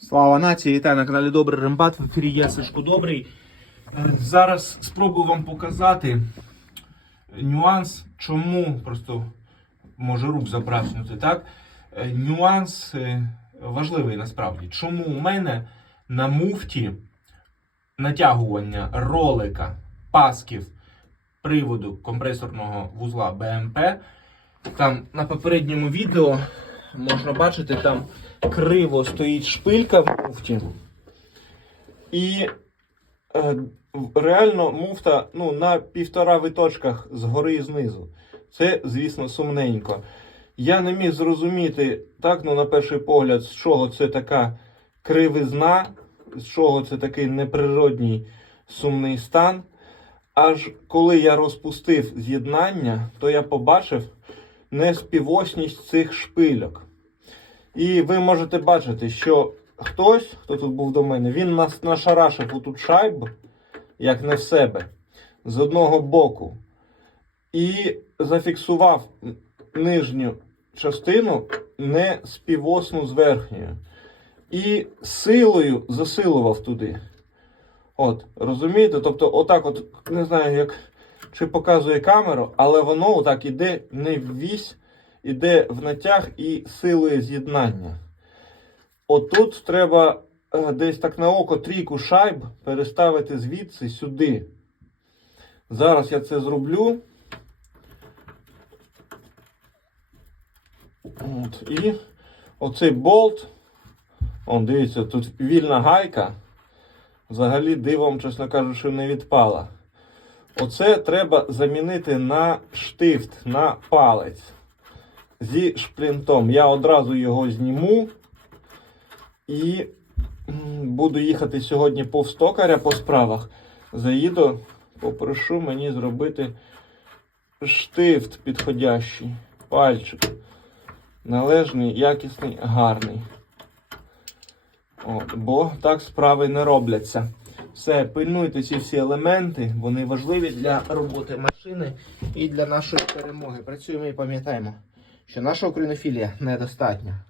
Слава нації, вітаю на каналі Добрий Рембат. В ефірі я Сашко Добрий. Е, Зараз спробую вам показати нюанс, чому просто може рук забраснути, так? Е, Нюанс е, важливий насправді. Чому у мене на муфті натягування ролика пасків приводу компресорного вузла БМП. Там на попередньому відео можна бачити, там криво стоїть шпилька в муфті. І е, реально муфта ну, на півтора виточках згори і знизу. Це, звісно, сумненько. Я не міг зрозуміти, так, ну, на перший погляд, з чого це така кривизна, з чого це такий неприродній сумний стан. Аж коли я розпустив з'єднання, то я побачив неспівосність цих шпильок. І ви можете бачити, що хтось, хто тут був до мене, він нас нашарашив отут шайбу, як не в себе, з одного боку. І зафіксував нижню частину не співосну з верхньою. І силою засилував туди. От, розумієте? Тобто, отак, от, не знаю, як чи показує камеру, але воно отак іде не в вісь, іде в натяг і силує з'єднання. Отут треба е, десь так на око трійку шайб переставити звідси сюди. Зараз я це зроблю. От, і оцей болт. Он, дивіться, тут вільна гайка. Взагалі дивом, чесно кажучи, не відпала. Оце треба замінити на штифт, на палець зі шплінтом. Я одразу його зніму і буду їхати сьогодні повстокаря по справах. Заїду, попрошу мені зробити штифт підходящий. Пальчик. Належний, якісний, гарний. От, бо так справи не робляться. Все, пильнуйте ці всі елементи, вони важливі для роботи машини і для нашої перемоги. Працюємо і пам'ятаємо, що наша українофілія недостатня.